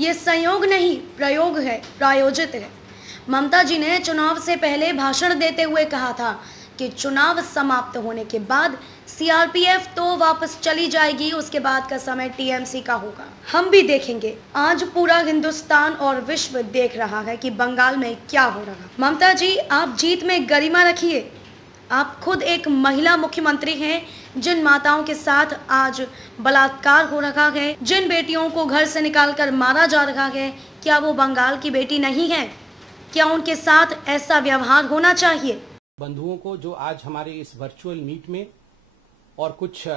ये संयोग नहीं, प्रयोग है, प्रायोजित है। ममता जी ने चुनाव से पहले भाषण देते हुए कहा था कि चुनाव समाप्त होने के बाद सीआरपीएफ तो वापस चली जाएगी, उसके बाद का समय टीएमसी का होगा। हम भी देखेंगे। आज पूरा हिंदुस्तान और विश्व देख रहा है कि बंगाल में क्या हो रहा है। ममता जी, आप जीत में गरिमा रखिए। आप खुद एक महिला मुख्यमंत्री हैं। जिन माताओं के साथ आज बलात्कार हो रहा है, जिन बेटियों को घर से निकालकर मारा जा रहा है, क्या वो बंगाल की बेटी नहीं है? क्या उनके साथ ऐसा व्यवहार होना चाहिए? बंधुओं को जो आज हमारे इस वर्चुअल मीट में और कुछ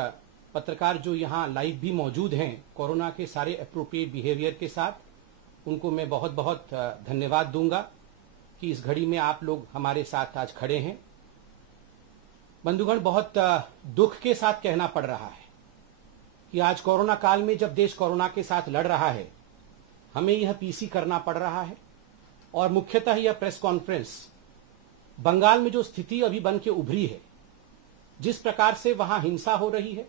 पत्रकार जो यहाँ लाइव भी मौजूद हैं कोरोना के सारे एप्रोप्रिएट बिहेवियर के साथ, उनको मैं बहुत बहुत धन्यवाद दूंगा कि इस घड़ी में आप लोग हमारे साथ आज खड़े हैं। बंधुगण, बहुत दुख के साथ कहना पड़ रहा है कि आज कोरोना काल में जब देश कोरोना के साथ लड़ रहा है, हमें यह पीसी करना पड़ रहा है। और मुख्यतः यह प्रेस कॉन्फ्रेंस बंगाल में जो स्थिति अभी बन के उभरी है, जिस प्रकार से वहां हिंसा हो रही है,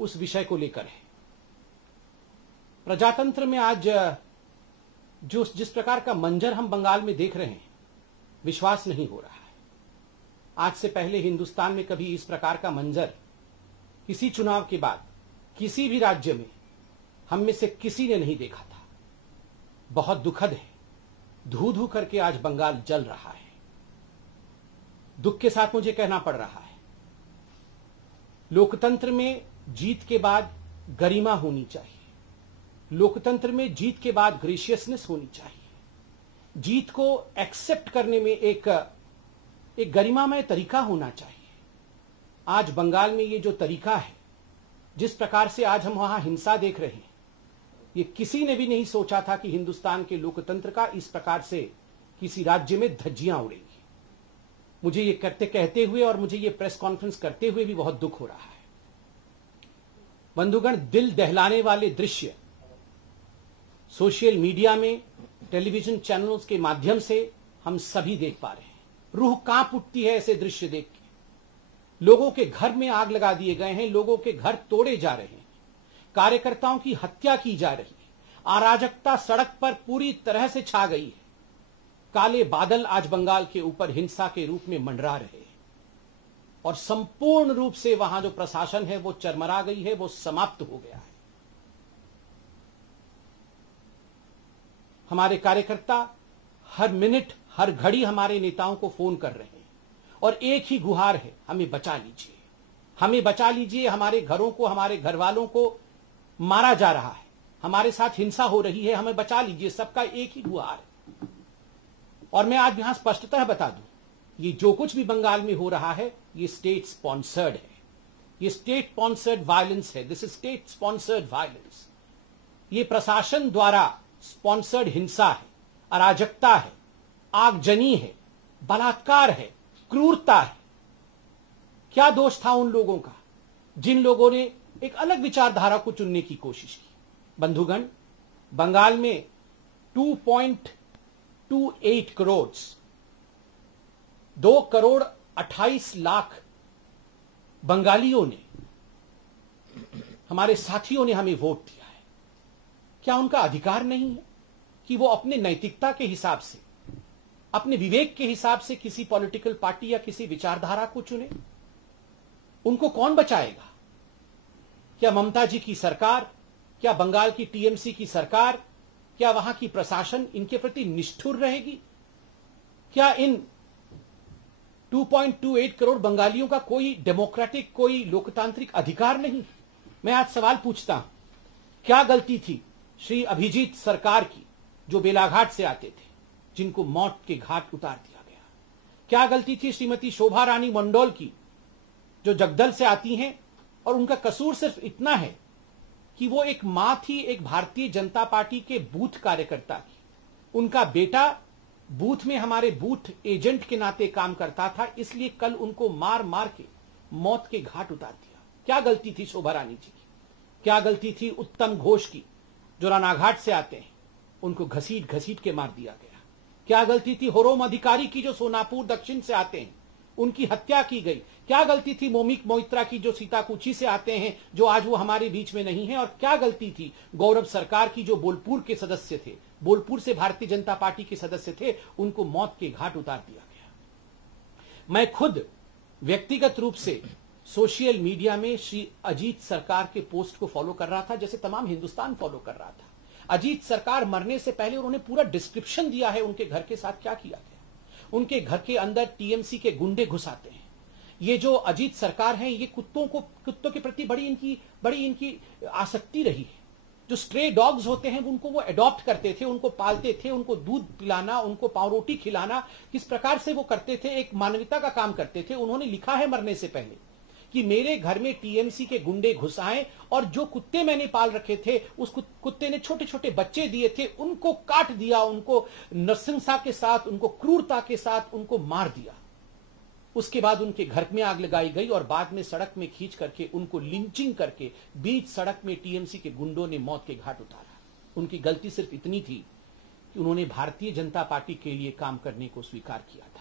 उस विषय को लेकर है। प्रजातंत्र में आज जो जिस प्रकार का मंजर हम बंगाल में देख रहे हैं, विश्वास नहीं हो रहा है। आज से पहले हिंदुस्तान में कभी इस प्रकार का मंजर किसी चुनाव के बाद किसी भी राज्य में हम में से किसी ने नहीं देखा था। बहुत दुखद है। धू धू करके आज बंगाल जल रहा है। दुख के साथ मुझे कहना पड़ रहा है, लोकतंत्र में जीत के बाद गरिमा होनी चाहिए। लोकतंत्र में जीत के बाद ग्रेशियसनेस होनी चाहिए। जीत को एक्सेप्ट करने में एक गरिमामय तरीका होना चाहिए। आज बंगाल में ये जो तरीका है, जिस प्रकार से आज हम वहां हिंसा देख रहे हैं, ये किसी ने भी नहीं सोचा था कि हिंदुस्तान के लोकतंत्र का इस प्रकार से किसी राज्य में धज्जियां उड़ेंगी। मुझे ये कहते हुए और मुझे ये प्रेस कॉन्फ्रेंस करते हुए भी बहुत दुख हो रहा है। बंधुगण, दिल दहलाने वाले दृश्य सोशल मीडिया में, टेलीविजन चैनल्स के माध्यम से हम सभी देख पा रहे हैं। रूह कांप उठती है ऐसे दृश्य देख के। लोगों के घर में आग लगा दिए गए हैं, लोगों के घर तोड़े जा रहे हैं, कार्यकर्ताओं की हत्या की जा रही है, अराजकता सड़क पर पूरी तरह से छा गई है। काले बादल आज बंगाल के ऊपर हिंसा के रूप में मंडरा रहे हैं और संपूर्ण रूप से वहां जो प्रशासन है वो चरमरा गई है, वो समाप्त हो गया है। हमारे कार्यकर्ता हर मिनट हर घड़ी हमारे नेताओं को फोन कर रहे हैं और एक ही गुहार है, हमें बचा लीजिए, हमें बचा लीजिए। हमारे घरों को, हमारे घर वालों को मारा जा रहा है, हमारे साथ हिंसा हो रही है, हमें बचा लीजिए। सबका एक ही गुहार है। और मैं आज यहां स्पष्टतः बता दूं, ये जो कुछ भी बंगाल में हो रहा है, ये स्टेट स्पॉन्सर्ड है। ये स्टेट स्पॉन्सर्ड वायलेंस है। This is state sponsored violence. ये प्रशासन द्वारा स्पॉन्सर्ड हिंसा है, अराजकता है, आगजनी है, बलात्कार है, क्रूरता है। क्या दोष था उन लोगों का जिन लोगों ने एक अलग विचारधारा को चुनने की कोशिश की? बंधुगण, बंगाल में 2.28 करोड़ 2,28,00,000 बंगालियों ने, हमारे साथियों ने हमें वोट दिया है। क्या उनका अधिकार नहीं है कि वो अपने नैतिकता के हिसाब से, अपने विवेक के हिसाब से किसी पॉलिटिकल पार्टी या किसी विचारधारा को चुने? उनको कौन बचाएगा? क्या ममता जी की सरकार, क्या बंगाल की टीएमसी की सरकार, क्या वहां की प्रशासन इनके प्रति निष्ठुर रहेगी? क्या इन 2.28 करोड़ बंगालियों का कोई डेमोक्रेटिक, कोई लोकतांत्रिक अधिकार नहीं? मैं आज सवाल पूछता हूं, क्या गलती थी श्री अभिजीत सरकार की, जो बेलाघाट से आते थे, जिनको मौत के घाट उतार दिया गया? क्या गलती थी श्रीमती शोभा रानी मंडोल की, जो जगदल से आती हैं और उनका कसूर सिर्फ इतना है कि वो एक मां थी, एक भारतीय जनता पार्टी के बूथ कार्यकर्ता की। उनका बेटा बूथ में हमारे बूथ एजेंट के नाते काम करता था, इसलिए कल उनको मार मार के मौत के घाट उतार दिया। क्या गलती थी शोभा रानी जी की? क्या गलती थी उत्तम घोष की, जो रानाघाट से आते हैं, उनको घसीट घसीट के मार दिया गया? क्या गलती थी होरोम अधिकारी की, जो सोनापुर दक्षिण से आते हैं, उनकी हत्या की गई। क्या गलती थी मोमिक मोइत्रा की, जो सीताकुची से आते हैं, जो आज वो हमारे बीच में नहीं है? और क्या गलती थी गौरव सरकार की, जो बोलपुर के सदस्य थे, बोलपुर से भारतीय जनता पार्टी के सदस्य थे, उनको मौत के घाट उतार दिया गया। मैं खुद व्यक्तिगत रूप से सोशल मीडिया में श्री अजीत सरकार के पोस्ट को फॉलो कर रहा था, जैसे तमाम हिंदुस्तान फॉलो कर रहा था। अजीत सरकार मरने से पहले उन्होंने पूरा डिस्क्रिप्शन दिया है उनके घर के साथ क्या किया गया। उनके घर के अंदर टीएमसी के गुंडे घुस आते हैं। ये जो अजीत सरकार है, ये कुत्तों के प्रति बड़ी इनकी आसक्ति रही है। जो स्ट्रे डॉग्स होते हैं उनको वो अडॉप्ट करते थे, उनको पालते थे, उनको दूध पिलाना, उनको पाव रोटी खिलाना, किस प्रकार से वो करते थे, एक मानवता का काम करते थे। उन्होंने लिखा है मरने से पहले कि मेरे घर में टीएमसी के गुंडे घुस आए और जो कुत्ते मैंने पाल रखे थे, उस कुत्ते ने छोटे छोटे बच्चे दिए थे, उनको काट दिया, उनको नृशंसता के साथ, उनको क्रूरता के साथ उनको मार दिया। उसके बाद उनके घर में आग लगाई गई और बाद में सड़क में खींच करके उनको लिंचिंग करके बीच सड़क में टीएमसी के गुंडों ने मौत के घाट उतारा। उनकी गलती सिर्फ इतनी थी कि उन्होंने भारतीय जनता पार्टी के लिए काम करने को स्वीकार किया था।